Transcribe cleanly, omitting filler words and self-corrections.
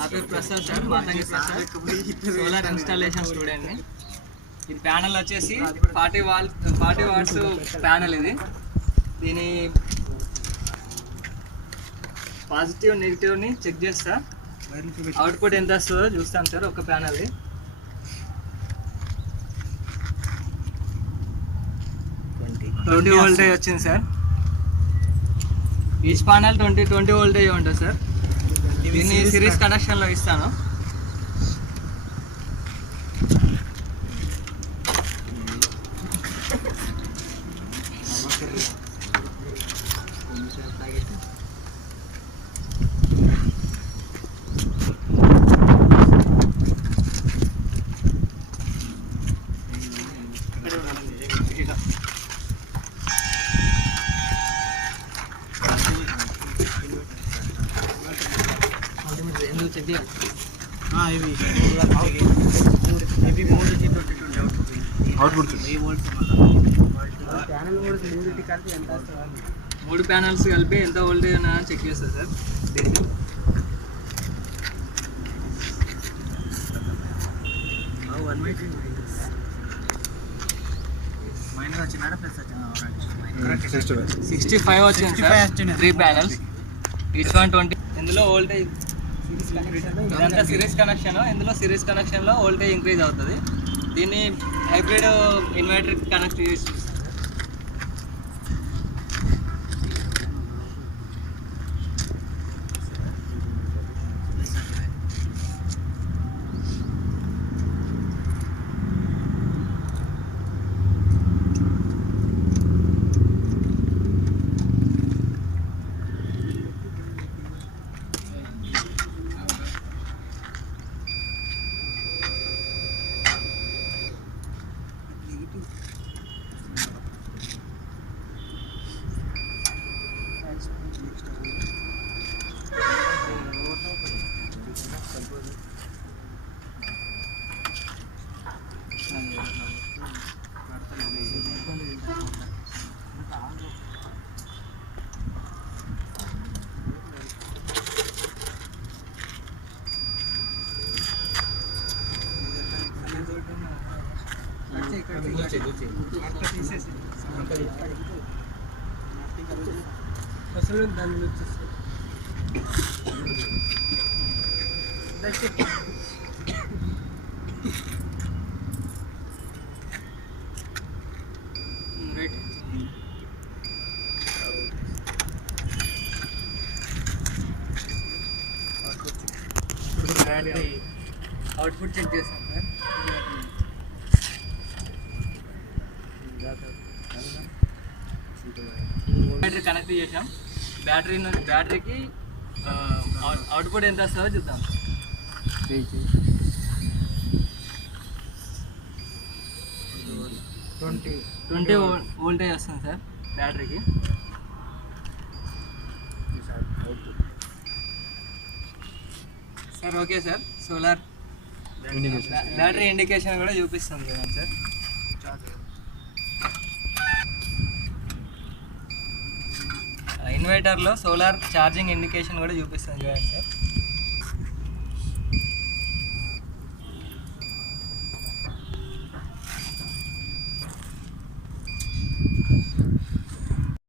నా పేరు Prasad sir, Matangi Prasad, solar installation స్టూడెంట్ని. ఇది ప్యానల్ వచ్చేసి 40 వాట్స్ ప్యానల్. దీని పాజిటివ్ నెగిటివ్ని చెక్ చేస్తా, అవుట్పుట్ ఎంత వస్తుందో చూస్తాం సార్. ఒక ప్యానల్ది 20 వోల్టేజ్ వచ్చింది సార్. ఈచ్ ప్యానల్ 20 వోల్టేజ్ ఉంటుంది సార్. దీన్ని సిరీస్ కనెక్షన్లో ఇస్తాను. మూడు ప్యానల్స్ కలిపి ఎంత వోల్టేజ్ ఉన్నా చెక్ చేస్తా సార్. $65 వచ్చింది సార్. 3 panels, each 120. ఇందులో వోల్టేజ్ ఇదంతా సిరీస్ కనెక్షన్. ఇందులో సిరీస్ కనెక్షన్లో వోల్టేజ్ ఇంక్రీజ్ అవుతుంది. దీన్ని హైబ్రిడ్ ఇన్వర్టర్కి కనెక్ట్ చేసి అసలు దాని అవుట్పుట్ చెక్ చేస్తాం సార్. బ్యాటరీ కనెక్ట్ చేసాం. బ్యాటరీకి అవుట్పుట్ ఎంత వస్తుందో చూద్దాం. 20 వోల్టేజ్ వస్తుంది సార్ బ్యాటరీకి. Sir okay sir. Solar battery indication కూడా చూపిస్తాం చూడండి సార్. ఇన్వర్టర్లో సోలార్ ఛార్జింగ్ ఇండికేషన్ కూడా చూపిస్తాం చూడండి సార్.